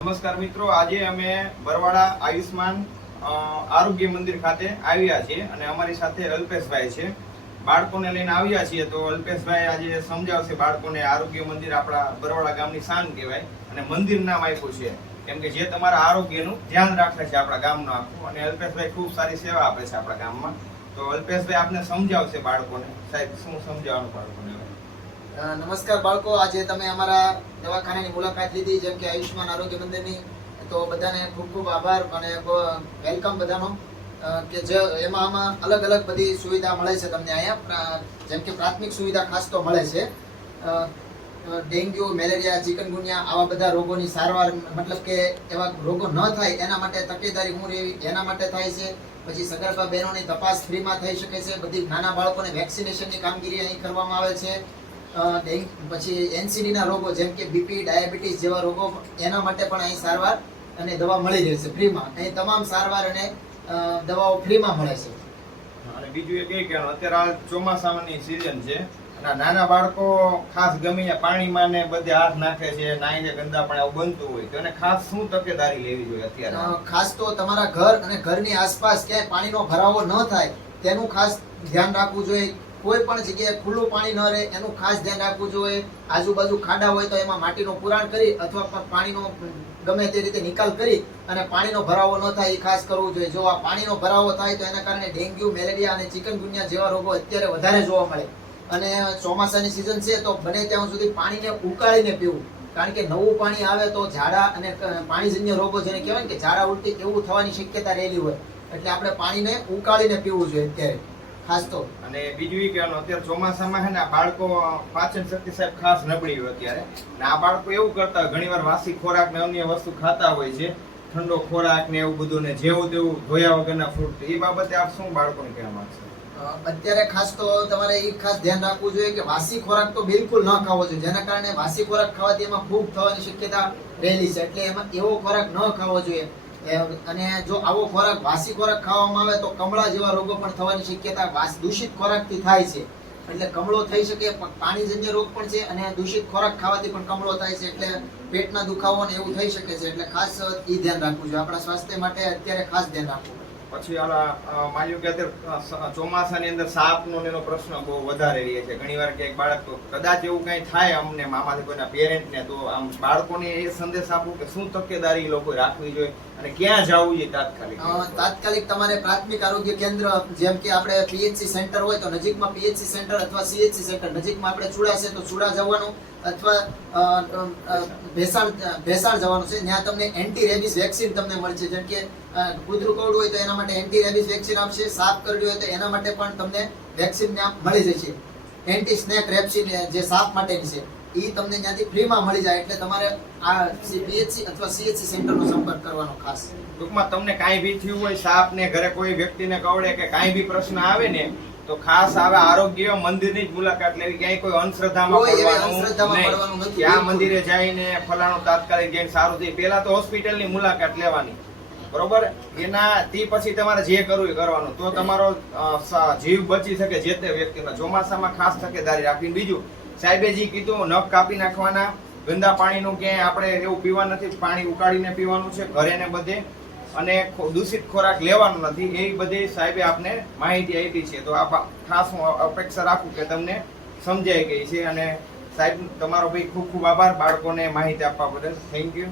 નમસ્કાર મિત્રો, આજે અમે બરવાડા આયુષ્માન આરોગ્ય મંદિર ખાતે આવ્યા છીએ અને અમારી સાથે અલ્પેશભાઈ છે. બાળકોને લઈને આવ્યા છીએ તો અલ્પેશભાઈ આજે સમજાવશે બાળકોને. આરોગ્ય મંદિર આપણા બરવાડા ગામની શાન કહેવાય અને મંદિર નામ આપ્યું છે કેમ કે જે તમારા આરોગ્યનું ધ્યાન રાખે છે આપણા ગામનું આખું. અને અલ્પેશભાઈ ખૂબ સારી સેવા આપે છે આપણા ગામમાં. તો અલ્પેશભાઈ આપને સમજાવશે બાળકોને. સાહેબ, શું સમજાવવાનું બાળકોને? નમસ્કાર બાળકો, આજે તમે અમારા દવાખાનાની મુલાકાત લીધી, જેમ કે આયુષ્માન આરોગ્ય મંદિરની. તો બધાને ખૂબ ખૂબ આભાર અને વેલકમ બધાનો. કે જે એમાં અલગ અલગ બધી સુવિધા મળે છે તમને અહીંયા. જેમ કે પ્રાથમિક સુવિધા ખાસ તો મળે છે. ડેન્ગ્યુ, મેલેરિયા, ચિકનગુનિયા આવા બધા રોગોની સારવાર, મતલબ કે એવા રોગો ન થાય એના માટે તકેદારી હું રહેવી એના માટે થાય છે. પછી સગર્ભા બહેનોની તપાસ ફ્રીમાં થઈ શકે છે. બધી નાના બાળકોને વેક્સિનેશનની કામગીરી અહીં કરવામાં આવે છે. પછી NCD ના રોગો જેમ કે બીપી, ડાયાબિટીસ જેવા રોગો એના માટે પણ અહીં સારવાર અને દવા મળી રહે છે ફ્રીમાં. અહીં તમામ સારવાર અને દવાઓ ફ્રીમાં મળે છે. અને બીજું એક કે અત્યારે આ ચોમાસાની સિઝન છે અને નાના બાળકો ખાસ ગમે પાણીમાં ને બધે હાથ નાખે છે, નાઈ છે, ગંદા પાણી આવું બનતું હોય તો એને ખાસ શું તકેદારી લેવી જોઈએ અત્યારે? ખાસ તો તમારા ઘર અને ઘરની આસપાસ ક્યાંય પાણીનો ભરાવો ન થાય તેનું ખાસ ધ્યાન રાખવું જોઈએ. કોઈ પણ જગ્યાએ ખુલ્લું પાણી ન રહે એનું ખાસ ધ્યાન રાખવું જોઈએ. આજુબાજુ ખાડા હોય તો એમાં માટીનો પુરાણ કરી અથવા પાણીનો ગમે તે રીતે નિકાલ કરી અને પાણીનો ભરાવો ન થાય એ ખાસ કરવું જોઈએ. જો આ પાણીનો ભરાવો થાય તો એના કારણે ડેન્ગ્યુ, મેલેરિયા અને ચિકનગુનિયા જેવા રોગો અત્યારે વધારે જોવા મળે. અને ચોમાસાની સિઝન છે તો બને ત્યાં સુધી પાણીને ઉકાળીને પીવું, કારણ કે નવું પાણી આવે તો ઝાડા અને પાણીજન્ય રોગો જેને કહેવાય ને કે ઝાડા ઉલટી એવું થવાની શક્યતા રહેલી હોય. એટલે આપણે પાણીને ઉકાળીને પીવું જોઈએ અત્યારે ખાસ તો. અને બીજું એ કહેવાનું, અત્યારે ચોમાસામાં છે ને બાળકો પાચન શક્તિ સાહેબ ખાસ નબળી હોય અત્યારે. ને આ બાળકો એવું કરતા હોય, ઘણી વાર વાસી ખોરાક ને અન્ય વસ્તુ ખાતા હોય છે, ઠંડો ખોરાક ને એવું બધું, ને જેવું તેવું ધોયા વગરના ફ્રૂટ. એ બાબતે આપ શું બાળકોને કહેવા માંગશો? અત્યારે ખાસ તો તમારે એ ખાસ ધ્યાન રાખવું જોઈએ કે વાસી ખોરાક તો બિલકુલ ન ખાવો જોઈએ, જેના કારણે વાસી ખોરાક ખાવાથી એમાં ફૂગ થવાની શક્યતા રહેલી છે. એટલે એમાં એવો ખોરાક ન ખાવો જોઈએ. અને જો આવો ખોરાક વાસી ખોરાક ખાવામાં આવે તો કમળા જેવા રોગો પણ થવાની શક્યતા દૂષિત ખોરાકથી થાય છે. એટલે કમળો થઈ શકે, પાણીજન્ય રોગ પણ છે અને દૂષિત ખોરાક ખાવાથી પણ કમળો થાય છે. એટલે પેટના દુખાવો ને એવું થઈ શકે છે. એટલે ખાસ એ ધ્યાન રાખવું જોઈએ. આપણા સ્વાસ્થ્ય માટે અત્યારે ખાસ ધ્યાન રાખવું. પછી માન્યું કે અત્યારે ચોમાસાની અંદર સાપનો એનો પ્રશ્ન બહુ વધારે રહે છે. ઘણી વાર ક્યાંક બાળક તો કદાચ એવું કઈ થાય અમને મામાથી કોઈના પેરેન્ટને, તો આમ બાળકોને એ સંદેશ આપવું કે શું તકેદારી લોકો રાખવી જોઈએ અને ક્યાં જવું જોઈએ તાત્કાલિક? તાત્કાલિક તમારે પ્રાથમિક આરોગ્ય કેન્દ્ર, જેમ કે આપણે PHC સેન્ટર હોય તો નજીકમાં PHC સેન્ટર અથવા CHC સેન્ટર, નજીકમાં આપણે ચૂડા છે તો ચૂડા જવાનું અથવા ભેસાણ જવાનું છે. ત્યાં તમને એન્ટી રેબીઝ વેક્સિન તમને મળશે. જેમ કે કૂતરું કવડું હોય તો એના માટે એન્ટી રેબીઝ વેક્સિન આપશે. સાપ કરડ્યું હોય તો એના માટે પણ તમને વેક્સિન મળી જશે. એન્ટી સ્નેક વેક્સિન જે સાપ માટેની છે એ તમને ત્યાંથી ફ્રીમાં મળી જાય. એટલે તમારે આ PHC અથવા CHC સેન્ટરનો સંપર્ક કરવાનો ખાસ. ટૂંકમાં તમને કાંઈ બી થયું હોય, સાપ ને ઘરે કોઈ વ્યક્તિને કવડે કે કાંઈ બી પ્રશ્ન આવે ને, તો ખાસ આવા આરોગ્ય મંદિરની જ મુલાકાત લેવી. ક્યાંય કોઈ અંધશ્રદ્ધામાં પડવાનું નથી. આ મંદિરે જઈને ફલાણું તાત્કાલિક જઈને સારું થઈ, પહેલા તો હોસ્પિટલની મુલાકાત લેવાની, બરોબર? એના તે પછી તમારે જે કરવું એ કરવાનું, તો તમારો જીવ બચી શકે જે તે વ્યક્તિનો. ચોમાસામાં ખાસ તકેદારી રાખવી. બીજું સાહેબે જે કીધું, નખ કાપી નાખવાના, ગંદા પાણીનું ક્યાંય આપણે એવું પીવાનું નથી, પાણી ઉકાળીને પીવાનું છે ઘરે ને બધે, અને દૂષિત ખોરાક લેવાનો નથી. એ બધી સાહેબે આપને માહિતી આપી છે. તો આ ખાસ હું અપેક્ષા રાખું કે તમને સમજાઈ ગઈ છે. અને સાહેબ તમારો ભાઈ ખૂબ ખૂબ આભાર બાળકોને માહિતી આપવા બદલ. Thank you.